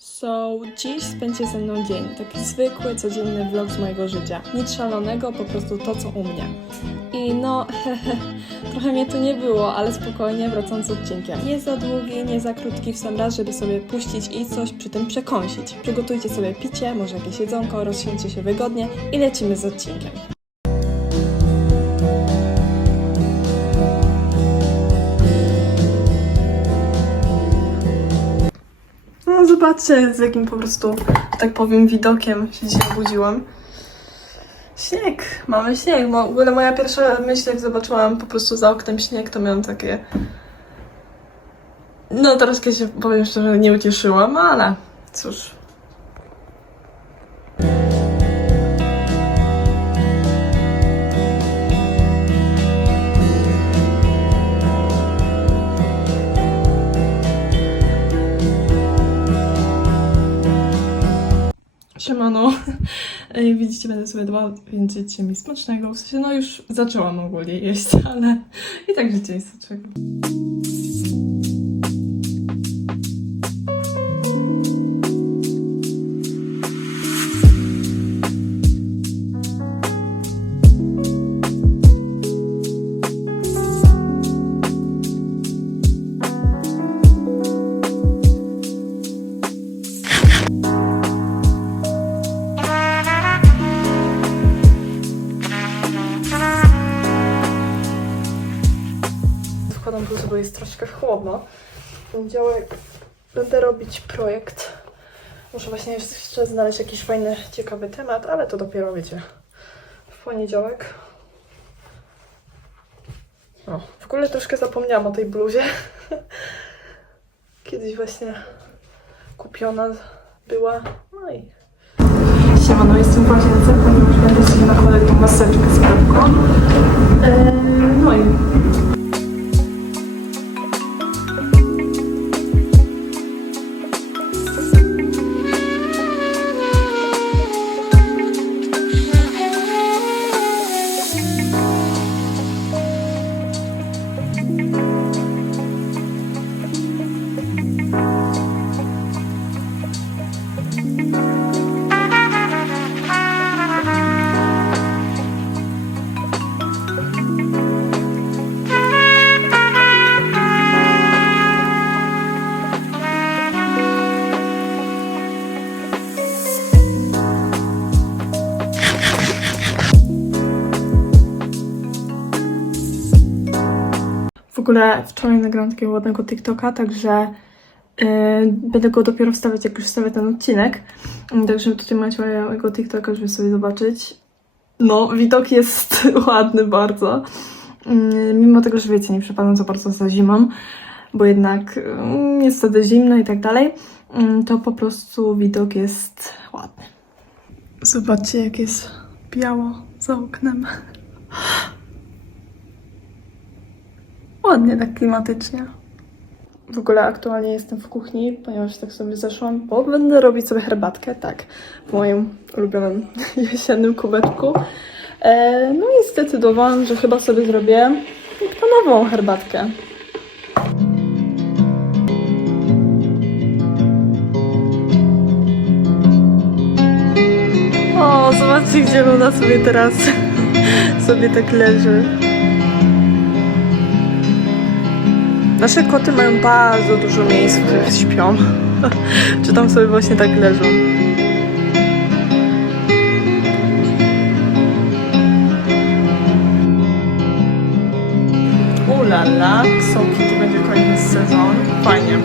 So, dziś spędźcie ze mną dzień. Taki zwykły, codzienny vlog z mojego życia. Nic szalonego, po prostu to, co u mnie. I no, trochę mnie tu nie było, ale spokojnie, wracam z odcinkiem. Nie za długi, nie za krótki w sam raz, żeby sobie puścić i coś przy tym przekąsić. Przygotujcie sobie picie, może jakieś jedzonko, rozsiądźcie się wygodnie i lecimy z odcinkiem. Zobaczcie, z jakim po prostu, tak powiem, widokiem się dzisiaj obudziłam. Śnieg, mamy śnieg. W ogóle moja pierwsza myśl, jak zobaczyłam po prostu za oknem śnieg, to miałam takie... No troszkę się, powiem szczerze, nie ucieszyłam, ale cóż. Ej, Widzicie, będę sobie dbała, więc jedzcie mi smacznego. W sensie, no już zaczęłam ogólnie jeść, ale i tak życie jest smacznego. Bo jest troszkę chłodno. W poniedziałek będę robić projekt. Muszę właśnie jeszcze znaleźć jakiś fajny, ciekawy temat, ale to dopiero wiecie. W poniedziałek. O, w ogóle troszkę zapomniałam o tej bluzie. Kiedyś właśnie kupiona była. No i. Siemano, jestem w łazience, ponieważ będę sobie nakładać maseczkę z kropką. W ogóle wczoraj nagrałam takiego ładnego TikToka, także yy, będę go dopiero wstawiać, jak już wstawię ten odcinek. Także tutaj macie mojego TikToka, żeby sobie zobaczyć. No, widok jest ładny bardzo. Yy, mimo tego, że wiecie, nie przepadam za bardzo za zimą, bo jednak yy, jest wtedy zimno i tak dalej, yy, to po prostu widok jest ładny. Zobaczcie, jak jest biało za oknem. Ładnie, tak klimatycznie. W ogóle aktualnie jestem w kuchni, ponieważ tak sobie zeszłam, bo będę robić sobie herbatkę, tak, w moim ulubionym jesiennym kubeczku. E, no i zdecydowałam, że chyba sobie zrobię nową herbatkę. O, zobaczcie, gdzie Luna sobie teraz sobie tak leży. Nasze koty mają bardzo dużo miejsc, w których śpią. Czy tam sobie właśnie tak leżą. Ulala, soki, to będzie kolejny sezon. Fajnie.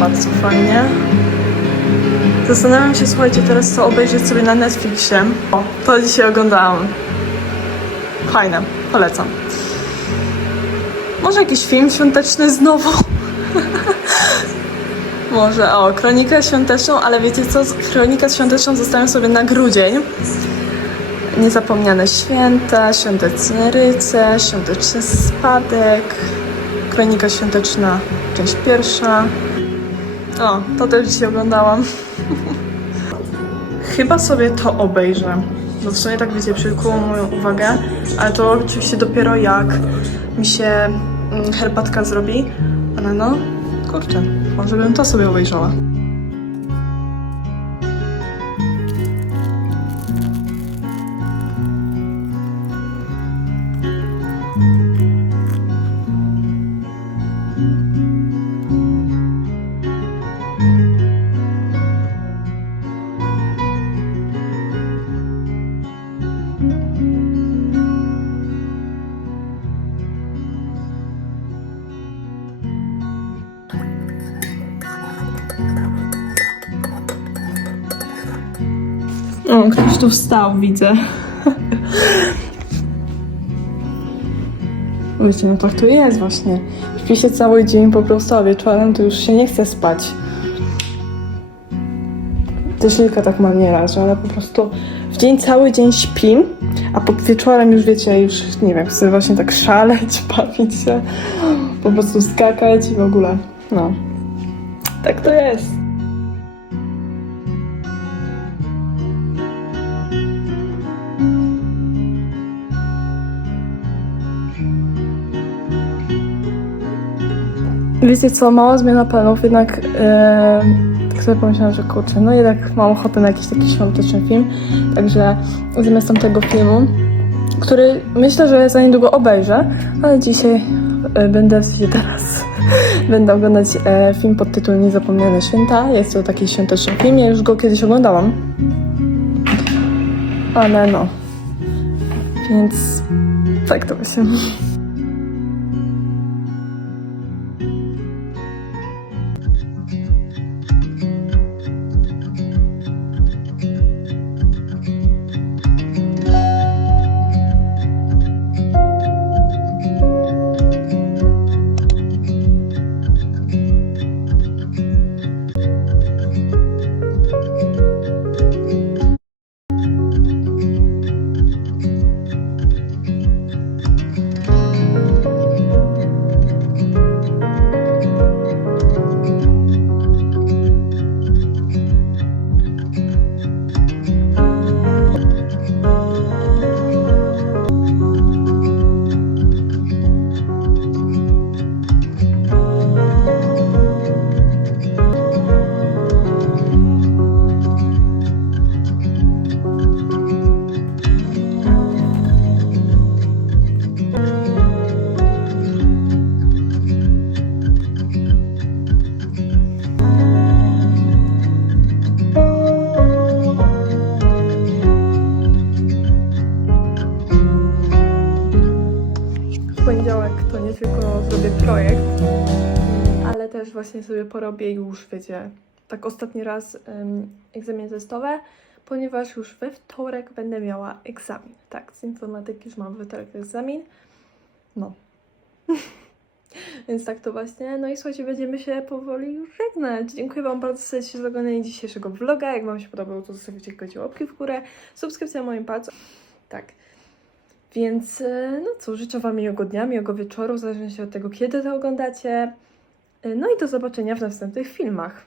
Bardzo fajnie. Zastanawiam się, słuchajcie, teraz co obejrzeć sobie na Netflixie. O, to dzisiaj oglądałam. Fajne, polecam. Może jakiś film świąteczny znowu? Może, o, kronikę świąteczną, ale wiecie co? Kronikę świąteczną zostawiam sobie na grudzień. Niezapomniane święta, świąteczny rycerz, świąteczny spadek, kronika świąteczna, część pierwsza. O, to też dzisiaj oglądałam. Chyba sobie to obejrzę. Bo w sumie tak wiecie, przykuło moją uwagę, ale to oczywiście dopiero jak mi się mm, herbatka zrobi. Ale no, kurczę, Może bym to sobie obejrzała. Ktoś tu wstał, widzę. Wiecie, no tak to jest właśnie. Śpi się cały dzień po prostu, a wieczorem to już się nie chce spać. Też Lilka tak ma nieraz, że ona po prostu w dzień cały dzień śpi, a po wieczorem już wiecie, już nie wiem, chce właśnie tak szaleć, bawić się, po prostu skakać i w ogóle. No. Tak to jest. Wiecie co, mała zmiana planów, jednak tak sobie pomyślałam, że kurczę, no jednak mam ochotę na jakiś taki świąteczny film, także zamiast tamtego filmu, który myślę, że za niedługo obejrzę, ale dzisiaj e, będę, w sensie teraz, będę oglądać e, film pod tytułem Niezapomniane Święta. Jest to taki świąteczny film, ja już go kiedyś oglądałam, ale no, więc tak to właśnie. Właśnie sobie porobię już, wiecie, tak ostatni raz um, egzamin testowe, ponieważ już we wtorek będę miała egzamin. Tak, z informatyki już mam we wtorek egzamin. No. Więc tak to właśnie. No i słuchajcie, będziemy się powoli już żegnać. Dziękuję Wam bardzo za oglądanie dzisiejszego vloga. Jak Wam się podobało, to zostawicie kocie łapki w górę, subskrypcję na moim palcu. Tak. Więc e, no cóż, życzę Wam miłego dnia, miłego wieczoru, w zależności od tego, kiedy to oglądacie. No i do zobaczenia w następnych filmach.